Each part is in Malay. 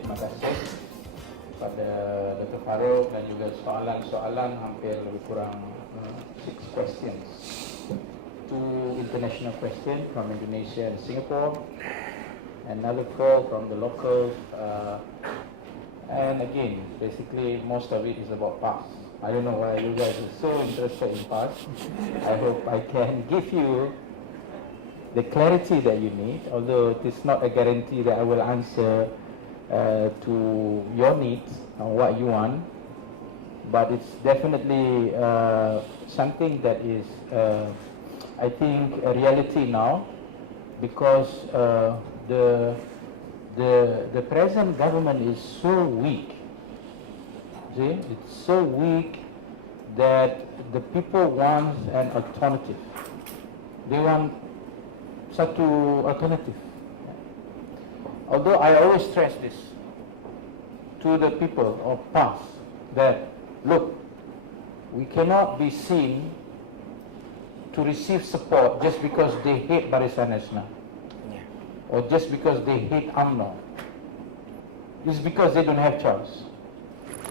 terima kasih kepada Dr. Farouk dan juga soalan-soalan hampir lebih kurang 6 questions. 2 international questions from Indonesia and Singapore, another 4 from the locals, and again, basically most of it is about PAS. I don't know why you guys are so interested in PAS. I hope I can give you the clarity that you need, although it is not a guarantee that I will answer to your needs and what you want, but it's definitely something that is, I think, a reality now, because the present government is so weak. See, it's so weak that the people want an alternative. They want satu alternative. Although I always stress this to the people of PAS, that look, we cannot be seen to receive support just because they hate Barisan Nasional, or just because they hate UMNO. It's because they don't have choice.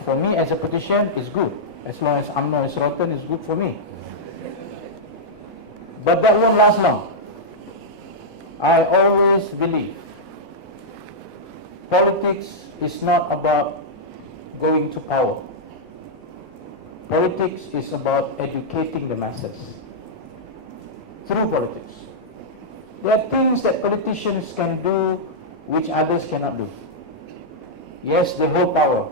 For me as a politician, it's good. As long as UMNO is rotten, it's good for me. But that won't last long. I always believe politics is not about going to power. Politics is about educating the masses through politics. There are things that politicians can do which others cannot do. Yes, they hold power.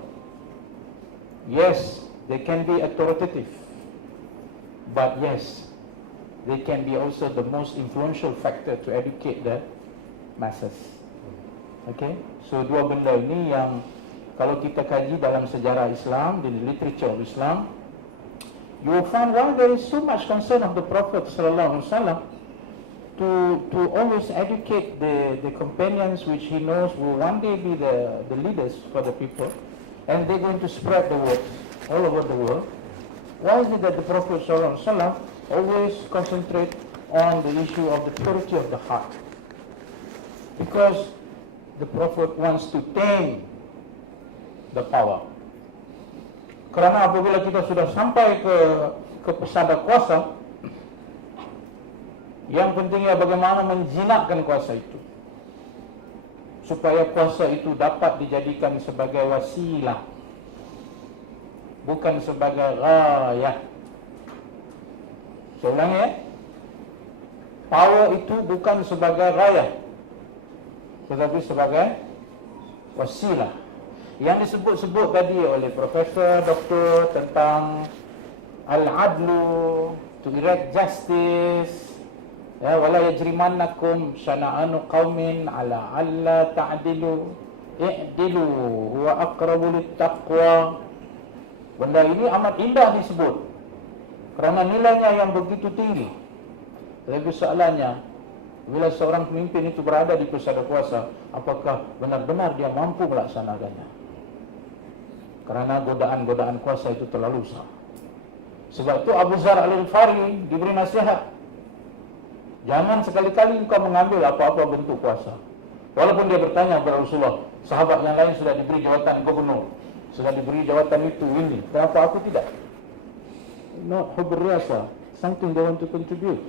Yes, they can be authoritative. But yes, they can be also the most influential factor to educate the masses. Okay? So dua benda ini yang kalau kita kaji dalam sejarah Islam, di literature of Islam, you will find why there is so much concern of the Prophet sallallahu alaihi wasallam to always educate the companions which he knows will one day be the leaders for the people, and they're going to spread the word all over the world. Why is it that the Prophet sallallahu alaihi wasallam always concentrate on the issue of the purity of the heart? Because the Prophet wants to tame the power. Kerana apabila kita sudah sampai ke pesada kuasa, yang pentingnya bagaimana menjinakkan kuasa itu, supaya kuasa itu dapat dijadikan sebagai wasilah, bukan sebagai ghayah. Saya ulangi ya, power itu bukan sebagai ghayah, tetapi sebagai wasilah. Yang disebut-sebut tadi oleh Profesor Doktor tentang al-adlu, to erect justice, ya, wala yajrimannakum syana'anu qaumin ala alla ta'dilu i'dilu huwa aqrabu littaqwa. Benda ini amat indah disebut kerana nilainya yang begitu tinggi. Tapi soalannya, bila seorang pemimpin itu berada di pusat kuasa, apakah benar-benar dia mampu melaksanakannya? Kerana godaan-godaan kuasa itu terlalu besar. Sebab itu Abu Zar Al-Ghifari diberi nasihat, jangan sekali-kali engkau mengambil apa-apa bentuk kuasa. Walaupun dia bertanya kepada Rasulullah, sahabat yang lain sudah diberi jawatan gubernur, sudah diberi jawatan itu, ini, kenapa aku tidak? Not hubur rasa, something they want to contribute.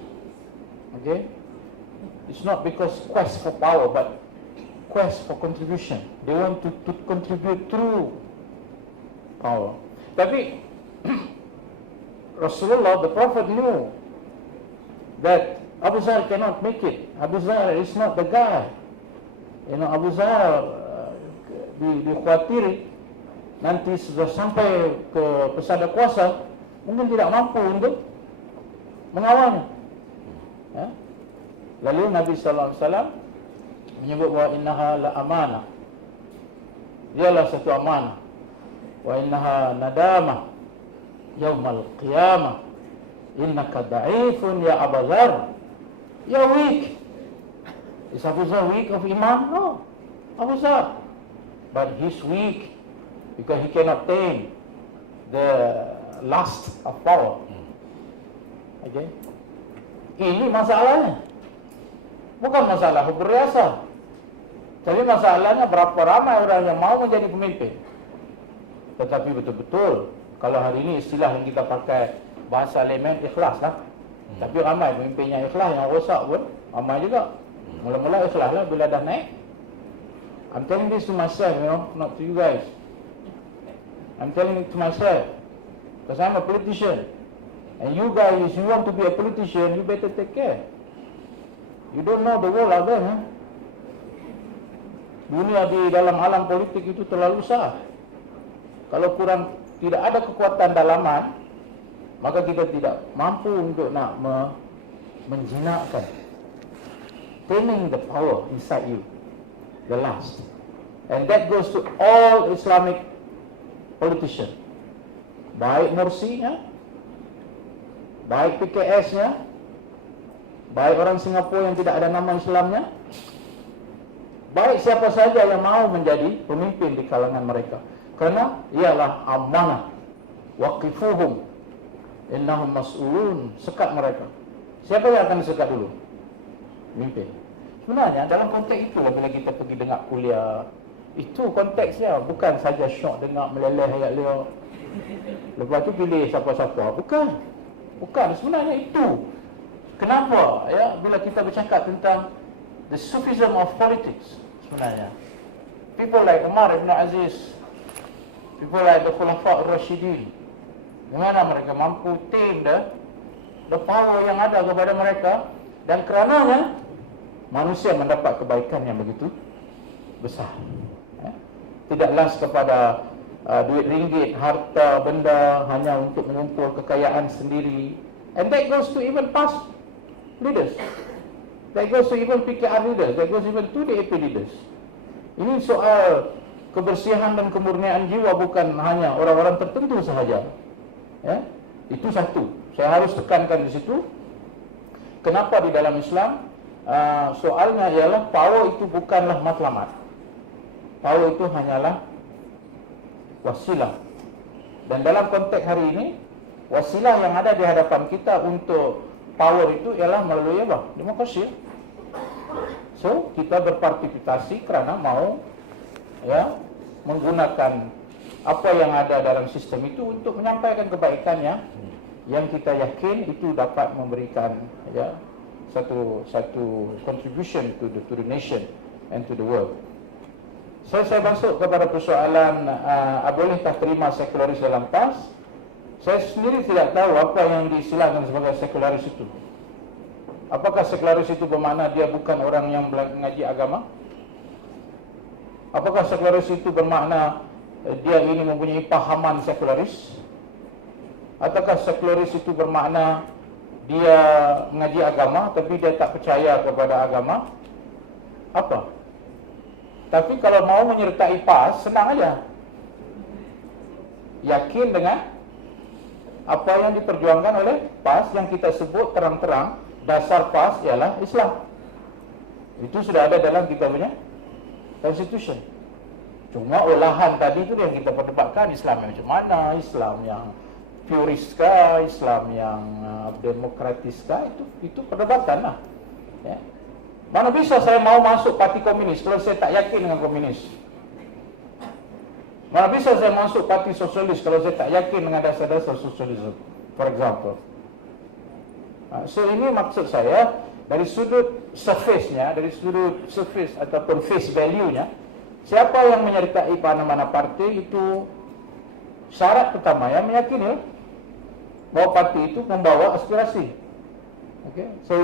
Okay? It's not because quest for power, but quest for contribution. They want to contribute through power. Tapi Rasulullah, the Prophet, knew that Abu Zar cannot make it. Abu Zar is not the guy. You know, Abu Zar dikhawatiri nanti sudah sampai ke pesada kuasa, mungkin tidak mampu untuk mengawalnya. Ya? Lalu Nabi sallallahu alaihi wasallam menyebut bahwa innaha la amanah. Dialah satu amanah. Wa innaha nadamah yaumal qiyamah. Innaka da'ifun ya Abu Zar. You weak. Is Abu Zar weak of iman? No. Abu Zar. But he's weak because he cannot tame the lust of power. Okay? Ini masalahnya. Bukan masalah hubur riasa. Tapi masalahnya berapa ramai orang yang mau menjadi pemimpin. Tetapi betul-betul kalau hari ini istilah yang kita pakai bahasa layman, ikhlas lah. Tapi ramai pemimpinnya ikhlas, yang rosak pun ramai juga. Mula-mula ikhlas lah, bila dah naik. I'm telling this to myself, not to you guys. I'm telling it to myself, because I'm a politician. And you guys, if you want to be a politician, you better take care. You don't know the world out there, huh? Dunia di dalam alam politik itu terlalu besar. Kalau kurang, tidak ada kekuatan dalaman, maka kita tidak mampu untuk nak menjinakkan, taming the power inside you, the last. And that goes to all Islamic politicians. Baik Mursinya, baik PKS-nya, baik orang Singapura yang tidak ada nama Islamnya, baik siapa saja yang mau menjadi pemimpin di kalangan mereka. Kerana ialah amanah. Waqifuhum innahum mas'ulun. Sekat mereka. Siapa yang akan disekat dulu? Pemimpin. Sebenarnya dalam konteks itu bila kita pergi dengar kuliah, itu konteksnya bukan saja syok dengar meleleh ayat liur, lepas tu pilih siapa-siapa. Bukan, sebenarnya itu. Kenapa? Ya, bila kita bercakap tentang the Sufism of politics, sebenarnya people like Umar ibn Aziz, people like the Khulafa ar-Rashidin, di mana mereka mampu tame the power yang ada kepada mereka, dan kerananya manusia mendapat kebaikan yang begitu besar. Tidak last kepada duit ringgit, harta, benda hanya untuk mengumpul kekayaan sendiri. And that goes to even past leaders. That goes to even PKR leaders. That goes even to the AP leaders. Ini soal kebersihan dan kemurnian jiwa, bukan hanya orang-orang tertentu sahaja. Ya? Itu satu. Saya harus tekankan di situ. Kenapa di dalam Islam soalnya ialah power itu bukanlah matlamat. Power itu hanyalah wasilah. Dan dalam konteks hari ini, wasilah yang ada di hadapan kita untuk power itu ialah melalui apa? Demokrasi. So, kita berpartisipasi kerana mau menggunakan apa yang ada dalam sistem itu untuk menyampaikan kebaikannya, yang kita yakin itu dapat memberikan satu contribution to the nation and to the world. Saya masuk kepada persoalan bolehkah terima sekularis dalam PAS. Saya sendiri tidak tahu apa yang diistilahkan sebagai sekularis itu. Apakah sekularis itu bermakna dia bukan orang yang mengaji agama? Apakah sekularis itu bermakna dia ini mempunyai pahaman sekularis? Ataukah sekularis itu bermakna dia mengaji agama tapi dia tak percaya kepada agama? Apa? Tapi kalau mau menyertai PAS, senang aja. Yakin dengan apa yang diperjuangkan oleh PAS, yang kita sebut terang-terang dasar PAS ialah Islam. Itu sudah ada dalam kita punya Constitution. Cuma olahan tadi itu yang kita perdebatkan, Islam yang macam mana, Islam yang puriskah, Islam yang demokratiskah, itu perdebatan lah. Ya. Mana bisa saya mau masuk parti komunis kalau saya tak yakin dengan komunis? Mana bisa saya masuk parti sosialis kalau saya tak yakin dengan dasar-dasar sosialisme, for example. So ini maksud saya, dari sudut surface-nya, dari sudut surface ataupun face value-nya, siapa yang menyertai mana-mana parti itu syarat pertama yang meyakini bahawa parti itu membawa aspirasi. Okay? So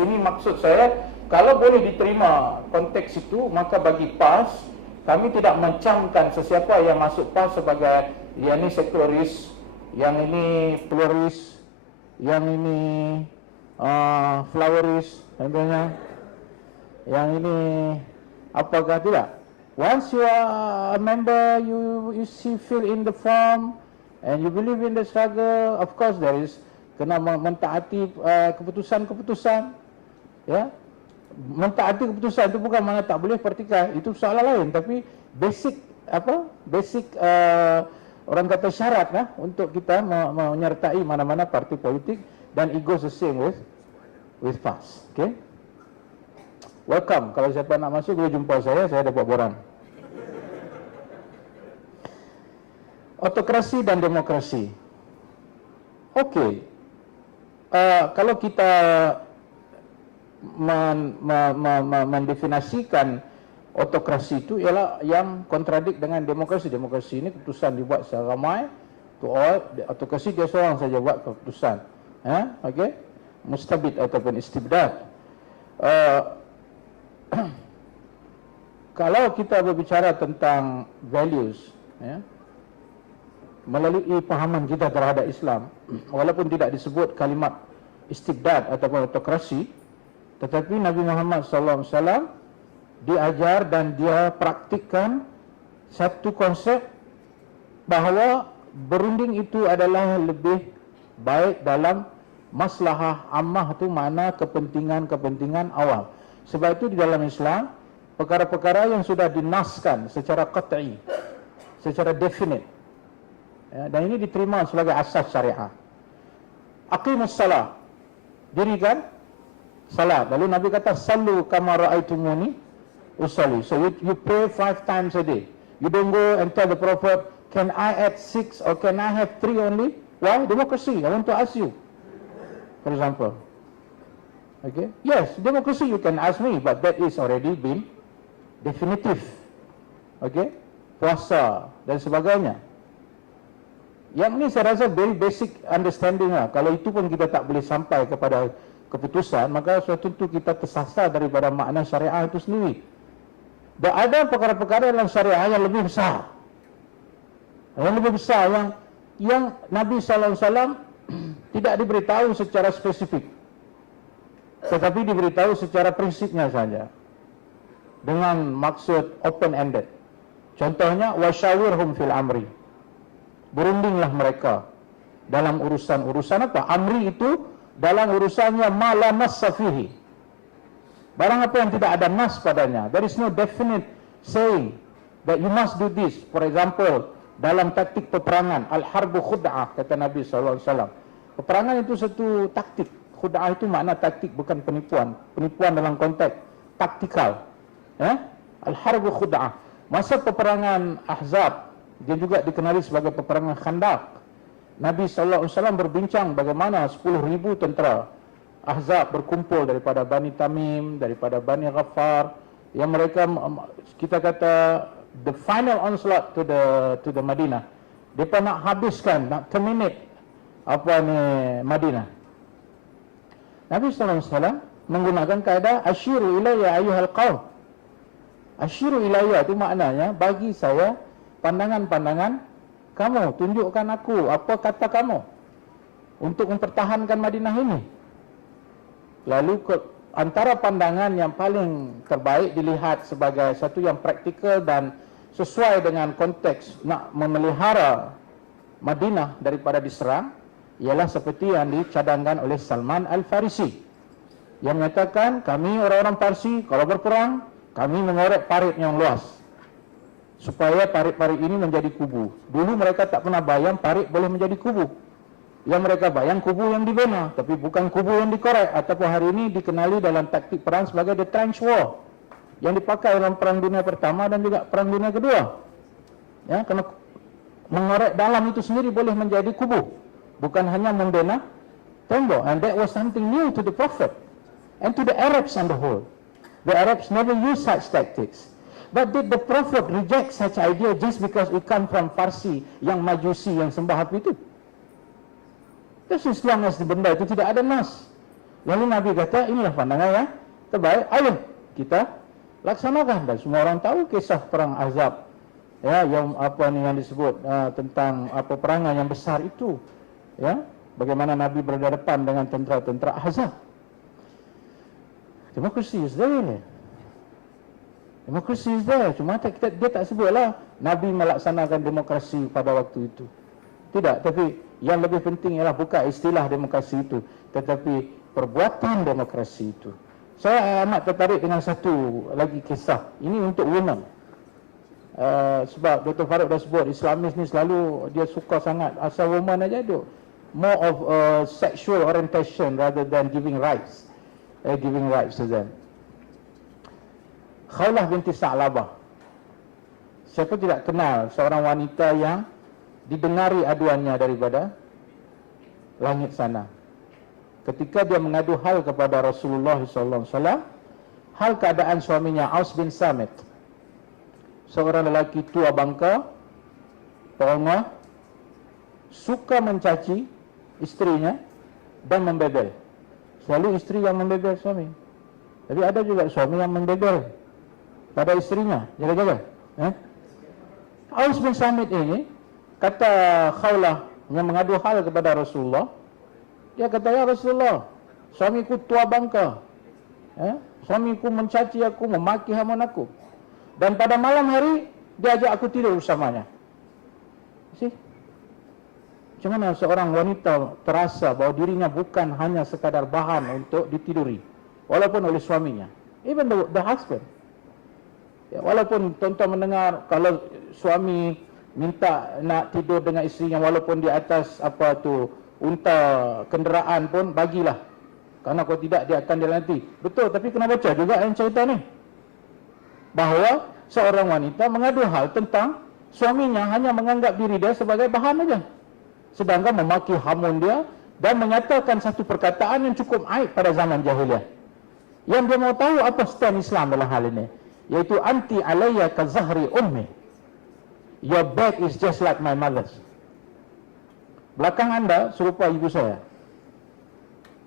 ini maksud saya. Kalau boleh diterima konteks itu, maka bagi PAS, kami tidak mencamkan sesiapa yang masuk PAS sebagai yang ini sekularis, yang ini pluralis, yang ini floweris, contohnya, yang ini apakah tidak. Once you are a member, you fill in the form and you believe in the struggle. Of course there is kena mentaati keputusan-keputusan, ya. Mentaati keputusan itu bukan makna tak boleh pertikaian, itu soalan lain. Tapi basic orang kata syarat lah untuk kita menyertai mana-mana parti politik, dan it goes the same with PAS. Okay. welcome. Kalau siapa nak masuk, boleh jumpa saya dapat borang. Autokrasi dan demokrasi. Okey. Kalau kita mendefinisikan autokrasi itu ialah yang kontradik dengan demokrasi. Demokrasi ini keputusan dibuat secara ramai to all. Autokrasi dia seorang saja buat keputusan. Okey. Mustabid ataupun istibdad. Kalau kita berbicara tentang values, melalui pahaman kita terhadap Islam, walaupun tidak disebut kalimat istibdad ataupun autokrasi, tetapi Nabi Muhammad SAW diajar dan dia praktikkan satu konsep bahawa berunding itu adalah lebih baik dalam maslahah ammah, tu makna kepentingan awam. Sebab itu di dalam Islam, perkara-perkara yang sudah dinaskan secara qat'i, secara definite, dan ini diterima sebagai asas syariah. Aqimus salah, dirikan salat. Lalu Nabi kata, sallu kama ra'aitumuni usalli. So you pray 5 times a day. You don't go and tell the Prophet, can I add 6 or can I have 3 only? Why? Democracy. I want to ask you, for example. Okay? Yes, democracy you can ask me, but that is already been definitive. Okay? Puasa dan sebagainya. Yang ni saya rasa very basic understanding lah. Kalau itu pun kita tak boleh sampai kepada keputusan, maka suatu tentu kita tersasar daripada makna syariah itu sendiri. Dan ada perkara-perkara dalam syariah yang lebih besar. Yang lebih besar yang Nabi SAW tidak diberitahu secara spesifik, tetapi diberitahu secara prinsipnya saja, dengan maksud open-ended. Contohnya, wasyawirhum fil amri. Berundinglah mereka dalam urusan apa? Amri itu dalam urusannya mala nassa fihi. Barang apa yang tidak ada nas padanya. There is no definite saying that you must do this. For example, dalam taktik peperangan, al-harbu khud'ah, kata Nabi SAW. Peperangan itu satu taktik. Khud'ah itu makna taktik, bukan penipuan. Penipuan dalam konteks taktikal. Al-harbu khud'ah. Masa peperangan Ahzab, dia juga dikenali sebagai peperangan Khandaq. Nabi SAW berbincang bagaimana 10,000 tentera Ahzab berkumpul daripada Bani Tamim, daripada Bani Ghaffar, yang mereka, kita kata, the final onslaught to the Madinah. Mereka nak habiskan, nak terminate Madinah. Nabi SAW menggunakan kaedah asyiru ilayya ayyuhal qaum. Asyiru ilayya itu maknanya, bagi saya pandangan-pandangan kamu, tunjukkan aku apa kata kamu untuk mempertahankan Madinah ini. Lalu antara pandangan yang paling terbaik dilihat sebagai satu yang praktikal dan sesuai dengan konteks nak memelihara Madinah daripada diserang, ialah seperti yang dicadangkan oleh Salman Al-Farisi, yang menyatakan, kami orang-orang Parsi kalau berperang, kami mengorek parit yang luas supaya parit-parit ini menjadi kubu. Dulu mereka tak pernah bayang parit boleh menjadi kubu. Yang mereka bayang kubu yang dibina, tapi bukan kubu yang dikorek, ataupun hari ini dikenali dalam taktik perang sebagai the trench war, yang dipakai dalam Perang Dunia Pertama dan juga Perang Dunia Kedua. Kerana mengorek dalam itu sendiri boleh menjadi kubu, bukan hanya membina tembok. And that was something new to the Prophet and to the Arabs on the whole. The Arabs never used such tactics. But did the Prophet reject such idea just because it come from Farsi yang Majusi yang sembah api itu? Just as long as the benda itu tidak ada nas. Lalu Nabi kata, inilah pandangan yang terbaik, ayo kita laksanakan. Dan semua orang tahu kisah perang Ahzab, yang disebut tentang peperangan yang besar itu, bagaimana Nabi berhadapan dengan tentera-tentera Ahzab. Demokrasi is there. Demokrasi is there. Cuma dia tak sebutlah Nabi melaksanakan demokrasi pada waktu itu. Tidak, tapi yang lebih penting ialah bukan istilah demokrasi itu, tetapi perbuatan demokrasi itu. Saya amat tertarik dengan satu lagi kisah. Ini untuk women. Sebab Dr. Farouk dah sebut, Islamis ni selalu dia suka sangat asal woman aja duk. More of sexual orientation rather than giving rights. Giving rights to them. Khawlah binti Sa'labah. Siapa tidak kenal seorang wanita yang didengari aduannya daripada langit sana. Ketika dia mengadu hal kepada Rasulullah SAW, hal keadaan suaminya Aus bin Samit, seorang lelaki tua bangka, pengah, suka mencaci istrinya dan membebel. Selalu istri yang membebel suami. Tapi ada juga suami yang membebel pada istrinya. Jaga-jaga. Aus bin Samit ini, kata Khawlah yang mengadu hal kepada Rasulullah, dia kata, ya Rasulullah, suamiku tua bangka, suamiku mencaci aku, memaki hamun aku, dan pada malam hari dia ajak aku tidur bersamanya. Macam mana seorang wanita terasa bahawa dirinya bukan hanya sekadar bahan untuk ditiduri, walaupun oleh suaminya, even the husband. Ya, walaupun tuan-tuan mendengar kalau suami minta nak tidur dengan isterinya walaupun di atas unta kenderaan pun, bagilah, karena kalau tidak dia akan dilaknati. Betul, tapi kena baca juga yang cerita ni, bahawa seorang wanita mengadu hal tentang suaminya hanya menganggap diri dia sebagai bahan saja, sedangkan memaki hamun dia dan menyatakan satu perkataan yang cukup aib pada zaman jahiliah. Yang dia mau tahu apa stand Islam dalam hal ini, iaitu anti alayya ka zahri ummi, your back is just like my mother's. Belakang anda serupa ibu saya.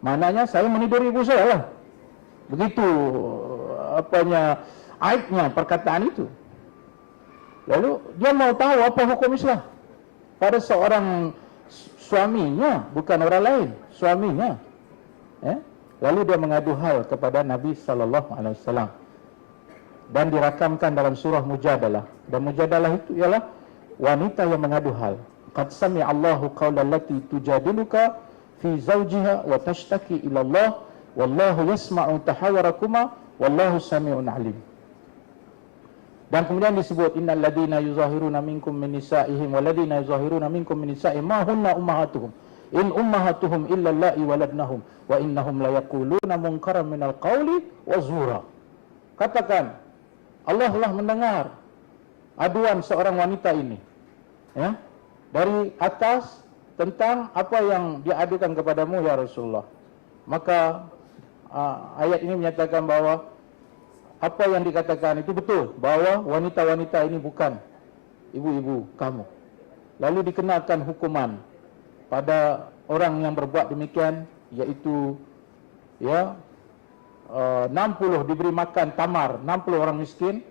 Maknanya saya meniduri ibu saya lah. Begitu aibnya perkataan itu. Lalu dia mau tahu apa hukum Islam pada seorang suaminya, bukan orang lain, suaminya. Lalu dia mengadu hal kepada Nabi SAW dan dirakamkan dalam surah Mujadalah. Dan Mujadalah itu ialah wanita yang mengadu hal. Qad sami'a Allahu qawla allati tujadiluka fi zawjiha wa tashtaki ila Allah wallahu yasma'u tahawurakuma wallahu sami'un alim. Dan kemudian disebut innal ladina yuzahiruna minkum min nisa'ihim wal ladina yuzahiruna minkum min nisa'ihim ma hunna ummahatuhum in ummahatuhum illa allati waladnahum wa innahum la yaquluna munkaran minal qawli wa zura. Katakan, Allah telah mendengar aduan seorang wanita ini, ya, dari atas tentang apa yang dia adukan kepadamu ya Rasulullah. Maka ayat ini menyatakan bahawa apa yang dikatakan itu betul, bahawa wanita-wanita ini bukan ibu-ibu kamu. Lalu dikenakan hukuman pada orang yang berbuat demikian, iaitu 60 diberi makan tamar 60 orang miskin.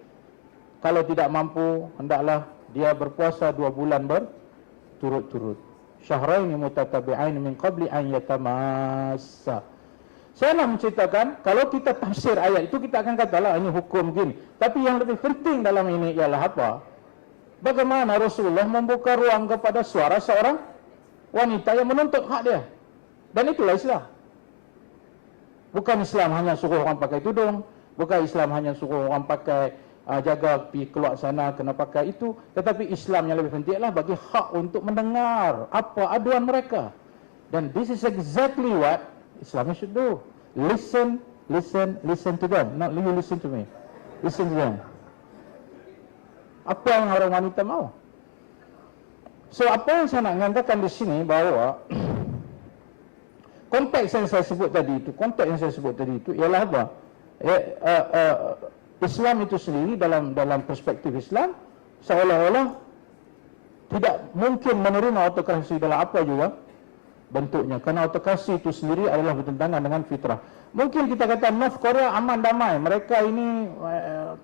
Kalau tidak mampu, hendaklah dia berpuasa 2 bulan berturut-turut. Syahraini mutatabi'ain min qabli an yatamassa. Saya nak menceritakan, kalau kita tafsir ayat itu kita akan katalah ini hukum gini. Tapi yang lebih penting dalam ini ialah apa? Bagaimana Rasulullah membuka ruang kepada suara seorang wanita yang menuntut hak dia. Dan itulah Islam. Bukan Islam hanya suruh orang pakai tudung, bukan Islam hanya suruh orang pakai jaga pergi keluar sana kena pakai itu, tetapi Islam yang lebih penting adalah bagi hak untuk mendengar apa aduan mereka. Dan this is exactly what Islam should do. Listen to them, not you listen to me. Listen to them. Apa yang orang wanita mau? So apa yang saya nak mengatakan di sini bahawa konteks yang saya sebut tadi itu, ialah apa? Islam itu sendiri dalam perspektif Islam seolah-olah tidak mungkin menerima autokrasi dalam apa juga bentuknya, kerana autokrasi itu sendiri adalah bertentangan dengan fitrah. Mungkin kita kata North Korea aman damai, mereka ini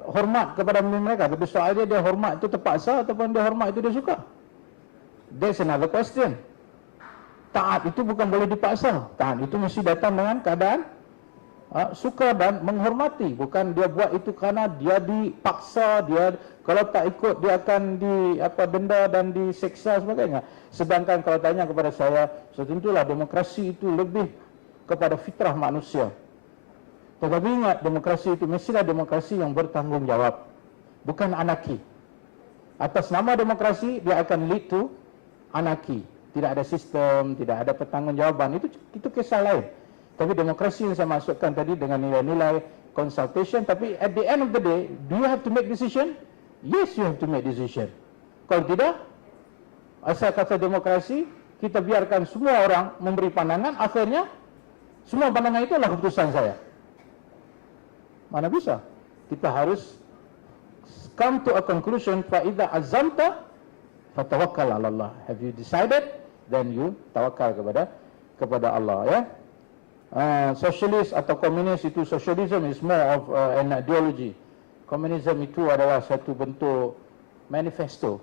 hormat kepada mereka, tapi soalnya dia hormat itu terpaksa ataupun dia hormat itu dia suka. That's another question. Taat itu bukan boleh dipaksa. Taat itu mesti datang dengan keadaan suka dan menghormati. Bukan dia buat itu kerana dia dipaksa, dia kalau tak ikut dia akan denda dan diseksa sebagainya. Sedangkan kalau tanya kepada saya, tentulah demokrasi itu lebih kepada fitrah manusia. Tetapi ingat, demokrasi itu mestilah demokrasi yang bertanggungjawab, bukan anarki. Atas nama demokrasi dia akan lead to anarki. Tidak ada sistem, tidak ada pertanggungjawaban. Itu kisah lain. Tapi demokrasi yang saya maksudkan tadi dengan nilai-nilai consultation, tapi at the end of the day, do you have to make decision? Yes, you have to make decision. Kalau tidak, asal kata demokrasi, kita biarkan semua orang memberi pandangan, akhirnya semua pandangan itu adalah keputusan saya. Mana bisa? Kita harus come to a conclusion. Fa'idha azamta fatawakkal 'ala Allah. Have you decided? Then you tawakal kepada Allah, ya. Socialist atau komunis itu, socialism is more of an ideology. Komunisme itu adalah satu bentuk manifesto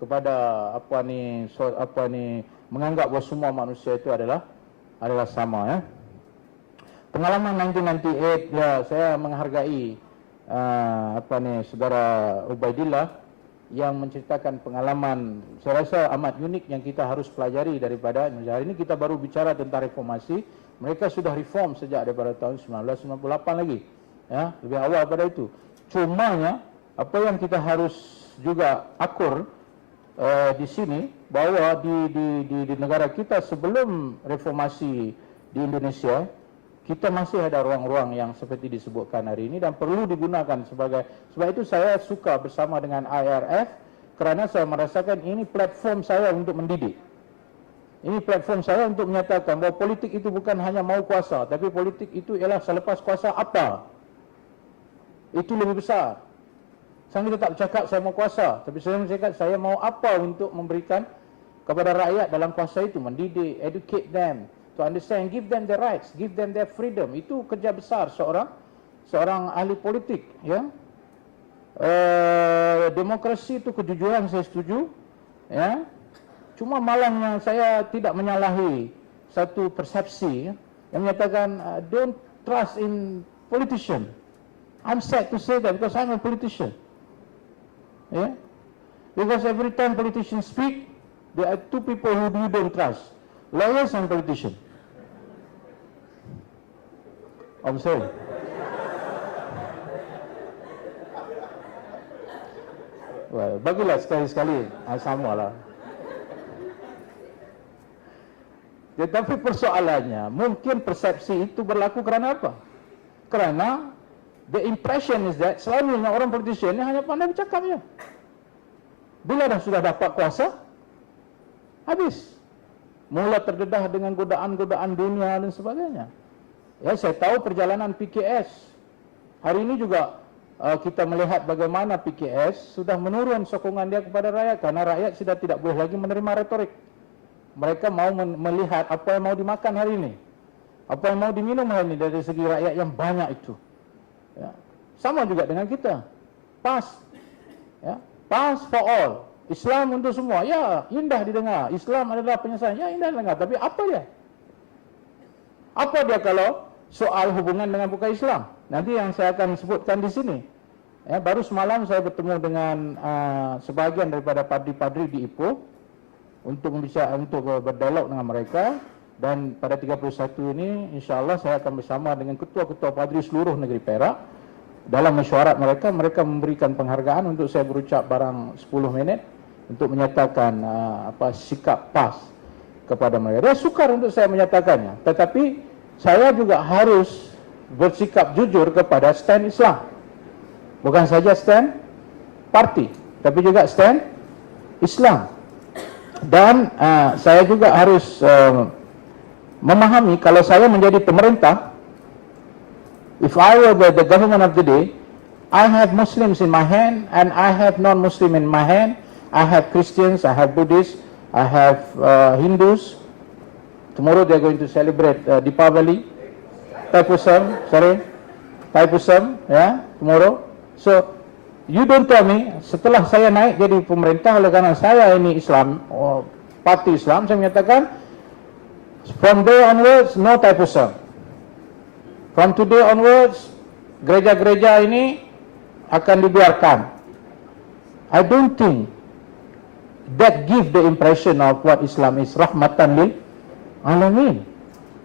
kepada apa ni menganggap bahawa semua manusia itu adalah sama, ya. Pengalaman 1998, ya, saya menghargai saudara Ubaidillah yang menceritakan pengalaman saya rasa amat unik yang kita harus pelajari daripada hari ini. Kita baru bicara tentang reformasi. Mereka sudah reform sejak daripada tahun 1998 lagi, ya, lebih awal pada itu. Cumanya apa yang kita harus juga akur di sini, bahawa di negara kita sebelum reformasi di Indonesia, kita masih ada ruang-ruang yang seperti disebutkan hari ini dan perlu digunakan sebagai. Sebab itu saya suka bersama dengan IRF, kerana saya merasakan ini platform saya untuk mendidik. Ini platform saya untuk menyatakan bahawa politik itu bukan hanya mau kuasa, tapi politik itu ialah selepas kuasa apa. Itu lebih besar. Saya tak bercakap saya mau kuasa, tapi saya bercakap saya mau apa untuk memberikan kepada rakyat dalam kuasa itu, mendidik, educate them, to understand, give them the rights, give them their freedom. Itu kerja besar seorang ahli politik, ya. Demokrasi itu kejujuran, saya setuju, ya. Cuma malangnya saya tidak menyalahi satu persepsi, ya, yang menyatakan don't trust in politician. I'm sad to say that because I'm a politician, yeah. Because every time politicians speak, there are two people who you don't trust: lawyers and politicians. I'm sorry. Well, bagilah sekali-sekali samalah. Tetapi persoalannya, mungkin persepsi itu berlaku kerana apa? Kerana the impression is that selalunya orang politician ini hanya pandai bercakap je. Bila sudah dapat kuasa, habis. Mula terdedah dengan godaan-godaan dunia dan sebagainya. Ya, saya tahu perjalanan PKS. Hari ini juga kita melihat bagaimana PKS sudah menurun sokongan dia kepada rakyat, karena rakyat sudah tidak boleh lagi menerima retorik. Mereka mau melihat apa yang mau dimakan hari ini, apa yang mau diminum hari ini dari segi rakyat yang banyak itu. Ya. Sama juga dengan kita. PAS, ya, PAS for all, Islam untuk semua. Ya, indah didengar. Islam adalah penyelesaian. Ya, indah didengar. Tapi apa dia? Apa dia kalau soal hubungan dengan bukan Islam? Nanti yang saya akan sebutkan di sini. Ya, baru semalam saya bertemu dengan sebahagian daripada padri-padri di Ipoh untuk berdialog dengan mereka, dan pada 31 ini insya-Allah saya akan bersama dengan ketua-ketua padri seluruh negeri Perak. Dalam mesyuarat mereka memberikan penghargaan untuk saya berucap barang 10 minit untuk menyatakan sikap PAS kepada mereka. Dia sukar untuk saya menyatakannya, tetapi saya juga harus bersikap jujur kepada stand Islam. Bukan saja stand parti, tapi juga stand Islam. Dan saya juga harus memahami, kalau saya menjadi pemerintah, if I were the government of the day, I have Muslims in my hand and I have non-Muslim in my hand. I have Christians, I have Buddhists, I have Hindus. Tomorrow they are going to celebrate Deepavali, Thaipusam, yeah, tomorrow. So you don't tell me, setelah saya naik jadi pemerintah, oleh karena saya ini Islam, parti Islam, saya menyatakan from day onwards no Thaipusam. From today onwards gereja-gereja ini akan dibiarkan. I don't think that give the impression of what Islam is, rahmatan lil alamin.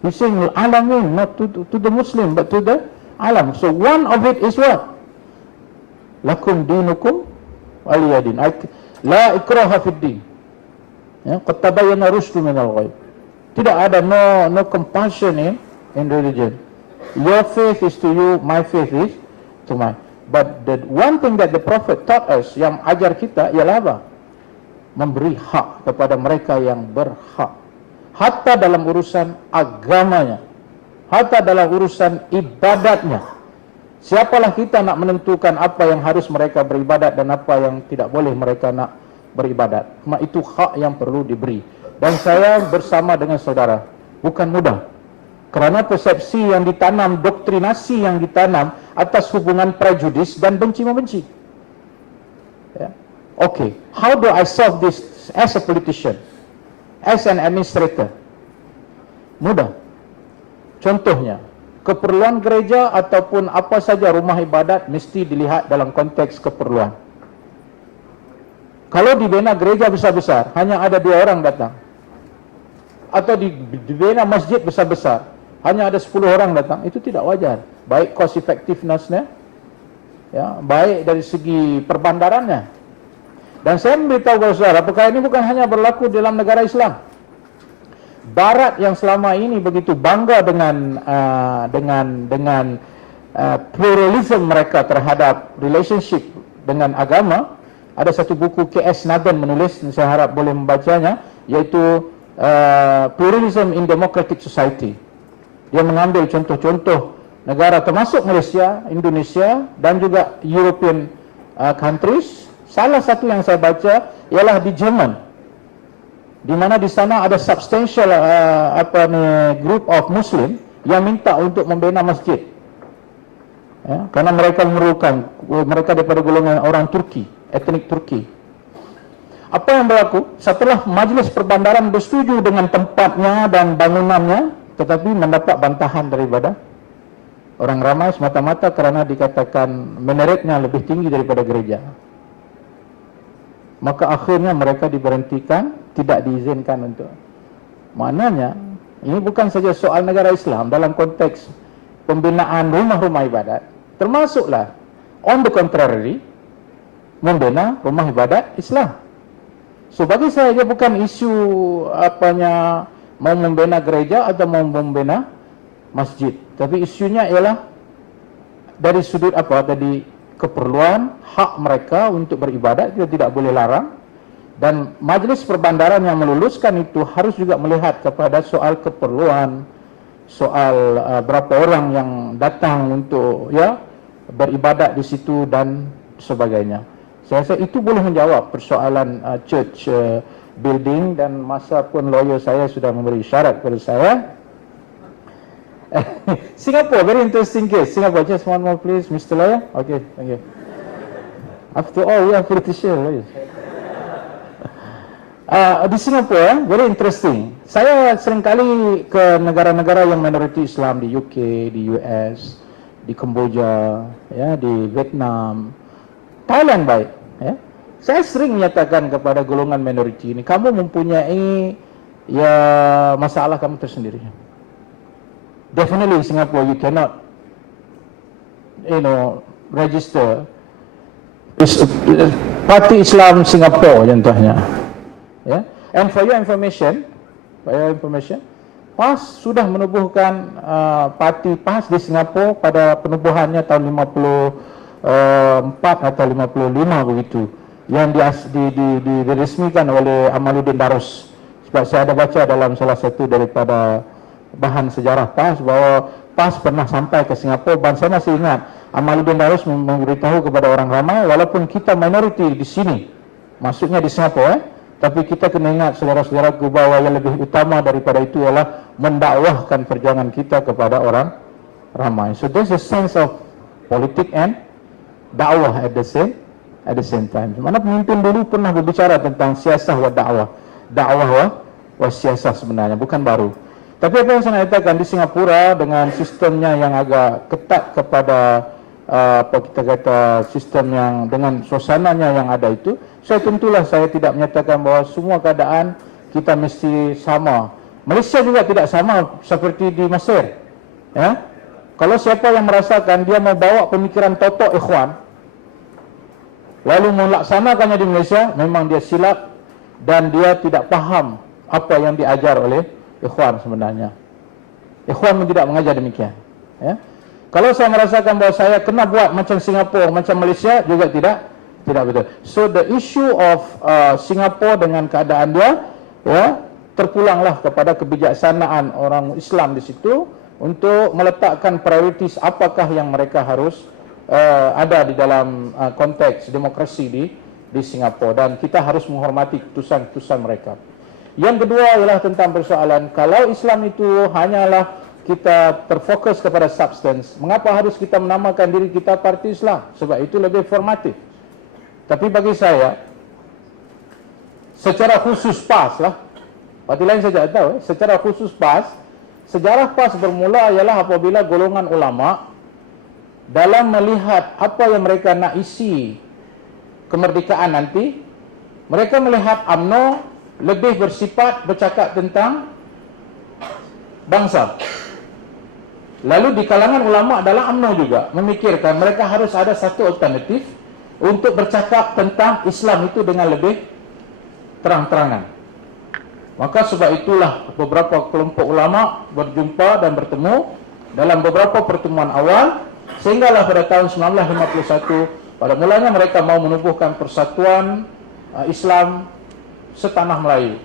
He's saying alamin, not to the Muslim but to the alam. So one of it is what? Lakum dinukum waliyadin. La ikraha fid din. Ya, qad tabayyana rusydu minal ghayy. Tidak ada no compulsion in religion. Your faith is to you, my faith is to mine. But the one thing that the Prophet taught us, yang ajar kita, ialah apa? Memberi hak kepada mereka yang berhak. Hatta dalam urusan agamanya, hatta dalam urusan ibadatnya. Siapalah kita nak menentukan apa yang harus mereka beribadat dan apa yang tidak boleh mereka nak beribadat. Itu hak yang perlu diberi. Dan saya bersama dengan saudara, bukan mudah. Kerana persepsi yang ditanam, doktrinasi yang ditanam atas hubungan prejudis dan benci-membenci. Yeah. Okay, how do I solve this as a politician, as an administrator? Mudah. Contohnya, keperluan gereja ataupun apa saja rumah ibadat mesti dilihat dalam konteks keperluan. Kalau dibina gereja besar-besar, hanya ada 2 orang datang. Atau dibina masjid besar-besar, hanya ada 10 orang datang, itu tidak wajar. Baik cost effectiveness-nya, ya, baik dari segi perbandarannya. Dan saya memberitahu kepada saudara, perkara ini bukan hanya berlaku dalam negara Islam. Barat yang selama ini begitu bangga dengan pluralism mereka terhadap relationship dengan agama. Ada satu buku K.S. Nathan menulis, saya harap boleh membacanya, yaitu Pluralism in Democratic Society. Dia mengambil contoh-contoh negara termasuk Malaysia, Indonesia dan juga European countries. Salah satu yang saya baca ialah di Jerman, di mana di sana ada substantial group of Muslim yang minta untuk membina masjid, ya, karena mereka memerlukan, mereka daripada golongan orang Turki, etnik Turki. Apa yang berlaku? Setelah majlis perbandaran bersetuju dengan tempatnya dan bangunannya, tetapi mendapat bantahan daripada orang ramai semata-mata kerana dikatakan meneretnya lebih tinggi daripada gereja. Maka akhirnya mereka diberhentikan, tidak diizinkan untuk. Maknanya, ini bukan saja soal negara Islam dalam konteks pembinaan rumah-rumah ibadat, termasuklah on the contrary, membina rumah ibadat Islam. So bagi saya dia bukan isu mau membina gereja atau mau membina masjid, tapi isunya ialah dari sudut tadi keperluan, hak mereka untuk beribadat, kita tidak boleh larang. Dan majlis perbandaran yang meluluskan itu harus juga melihat kepada soal keperluan, soal berapa orang yang datang untuk beribadat di situ dan sebagainya. Saya rasa itu boleh menjawab persoalan church building, dan masa pun lawyer saya sudah memberi syarat kepada saya. Singapore, very interesting case. Singapore, just one more please, Mr. Lawyer. Okay, thank you. After all, we are politicians, lawyers. Di Singapore, very interesting. Saya seringkali ke negara-negara yang minoriti Islam, di UK, di US, di Kamboja, ya, di Vietnam, Thailand baik. Ya. Saya sering menyatakan kepada golongan minoriti ini, kamu mempunyai masalah kamu tersendiri. Definitely in Singapore you cannot, register Parti Islam Singapore contohnya. Ya. And for your information, PAS sudah menubuhkan parti PAS di Singapura pada penubuhannya tahun 54 atau 55 begitu, yang diresmikan oleh Amaluddin Darus. Sebab saya ada baca dalam salah satu daripada bahan sejarah PAS bahawa PAS pernah sampai ke Singapura, dan saya masih ingat Amaluddin Darus memberitahu kepada orang ramai, walaupun kita minoriti di sini, maksudnya di Singapura, tapi kita kena ingat saudara-saudaraku bahawa yang lebih utama daripada itu adalah mendakwahkan perjuangan kita kepada orang ramai. So there's a sense of politik and dakwah at the same time. Mana pemimpin dulu pernah berbicara tentang siasah wa dakwah wa siasah sebenarnya, bukan baru. Tapi apa yang saya katakan di Singapura dengan sistemnya yang agak ketat kepada sistem yang dengan suasananya yang ada itu, tentulah saya tidak menyatakan bahawa semua keadaan kita mesti sama. Malaysia juga tidak sama seperti di Mesir. Ya? Kalau siapa yang merasakan dia mau bawa pemikiran totok ikhwan, lalu melaksanakannya di Malaysia, memang dia silap dan dia tidak faham apa yang diajar oleh ikhwan sebenarnya. Ikhwan pun tidak mengajar demikian. Ya. Kalau saya merasakan bahawa saya kena buat macam Singapura, macam Malaysia, juga tidak betul. So the issue of Singapura dengan keadaan dia, ya, terpulanglah kepada kebijaksanaan orang Islam di situ untuk meletakkan prioritas apakah yang mereka harus ada di dalam konteks demokrasi di Singapura, dan kita harus menghormati keputusan-keputusan mereka. Yang kedua ialah tentang persoalan kalau Islam itu hanyalah kita terfokus kepada substance, mengapa harus kita menamakan diri kita Parti Islam? Sebab itu lebih formatif. Tapi bagi saya, secara khusus PAS lah, parti lain saya tak tahu, secara khusus PAS, sejarah PAS bermula ialah apabila golongan ulama dalam melihat apa yang mereka nak isi kemerdekaan nanti, mereka melihat UMNO lebih bersifat bercakap tentang bangsa. Lalu di kalangan ulama dalam UMNO juga memikirkan mereka harus ada satu alternatif untuk bercakap tentang Islam itu dengan lebih terang-terangan. Maka sebab itulah beberapa kelompok ulama berjumpa dan bertemu dalam beberapa pertemuan awal, sehinggalah pada tahun 1951 pada mulanya mereka mau menubuhkan persatuan Islam setanah Melayu.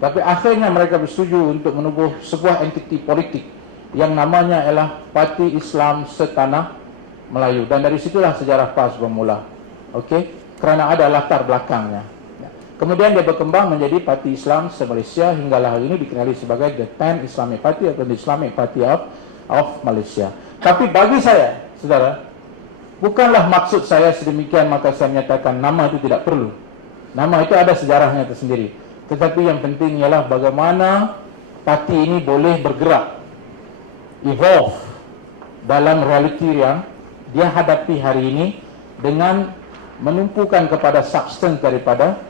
Tapi akhirnya mereka bersetuju untuk menubuh sebuah entiti politik yang namanya ialah Parti Islam Setanah Melayu, dan dari situlah sejarah PAS bermula. Okey, kerana ada latar belakangnya. Kemudian dia berkembang menjadi Parti Islam se-Malaysia, hinggalah hari ini dikenali sebagai The Pan Islamic Party atau The Islamic Party of Malaysia. Tapi bagi saya, saudara, bukanlah maksud saya sedemikian maka saya menyatakan nama itu tidak perlu. Nama itu ada sejarahnya tersendiri. Tetapi yang penting ialah bagaimana parti ini boleh bergerak, evolve dalam realiti yang dia hadapi hari ini dengan menumpukan kepada substance daripada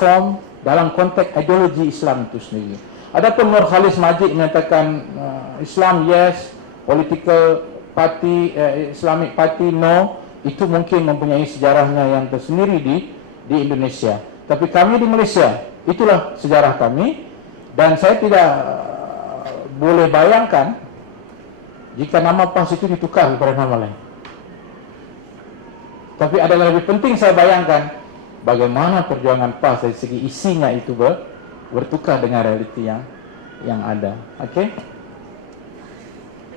form dalam konteks ideologi Islam itu sendiri. Adapun Nur Khalis Majid menyatakan Islam yes, political party, Islamic party no, itu mungkin mempunyai sejarahnya yang tersendiri di Indonesia. Tapi kami di Malaysia, itulah sejarah kami, dan saya tidak boleh bayangkan jika nama PAS itu ditukar kepada nama lain. Tapi adalah lebih penting saya bayangkan bagaimana perjuangan PAS dari segi isinya itu bertukar dengan realiti yang ada. Okey.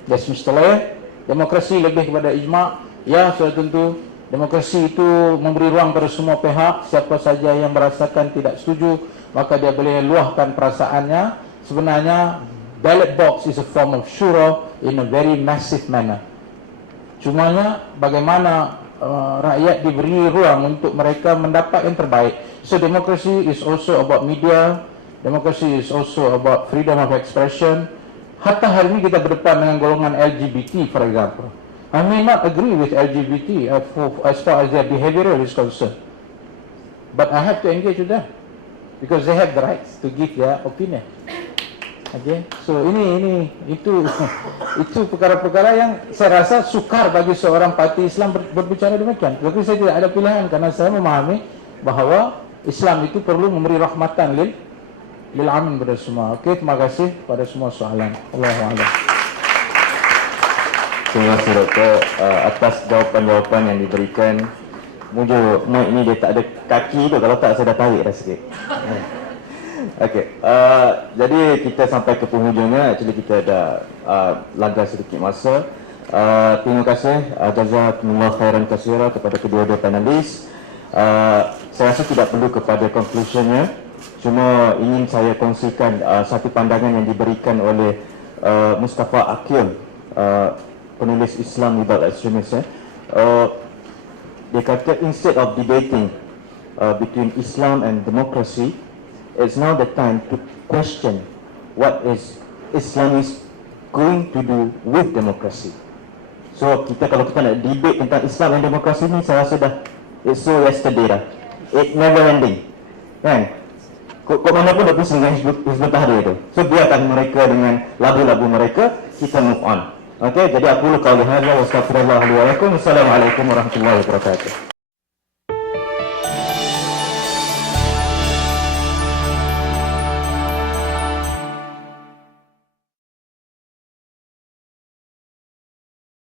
Dan semestinya demokrasi lebih kepada ijma'. Ya, sudah tentu demokrasi itu memberi ruang pada semua pihak. Siapa saja yang merasakan tidak setuju, maka dia boleh luahkan perasaannya. Sebenarnya ballot box is a form of shura in a very massive manner. Cumanya bagaimana rakyat diberi ruang untuk mereka mendapat yang terbaik. So democracy is also about media, democracy is also about freedom of expression. Hatta hari ini kita berdepan dengan golongan LGBT, for example. I may not agree with LGBT as far as their behavioral is concerned, but I have to engage with them because they have the rights to give their opinion. Okay, so itu perkara-perkara yang saya rasa sukar bagi seorang parti Islam berbicara demikian. Tapi saya tidak ada pilihan karena saya memahami bahawa Islam itu perlu memberi rahmatan lil amin kepada semua. Okey, terima kasih pada semua soalan. Allahu a'lam. Terima kasih Doktor atas jawapan-jawapan yang diberikan. Mujur mic ni dia tak ada kaki tu, kalau tak saya dah tarik dah sikit. Okey, jadi kita sampai ke penghujungnya. Actually kita dah langgar sedikit masa. Terima kasih jazakumullah khairan katsira kepada kedua-dua panelis. Saya rasa tidak perlu kepada conclusionnya, cuma ingin saya kongsikan satu pandangan yang diberikan oleh Mustafa Akil, penulis Islam Without Extremism. Dia kata instead of debating between Islam and democracy, it's now the time to question what is Islam is going to do with democracy. So kalau kita nak debate tentang Islam dan demokrasi ni, saya rasa dah it's so yesterday dah. It never ending, kan? Kok mana pun dah pusing dengan Hizbut Tahrir tu. So biarkan mereka dengan lagu-lagu mereka, kita move on. Okay, jadi aku qauli hadza wa astaghfirullah li wa lakum. Assalamualaikum warahmatullahi wabarakatuh.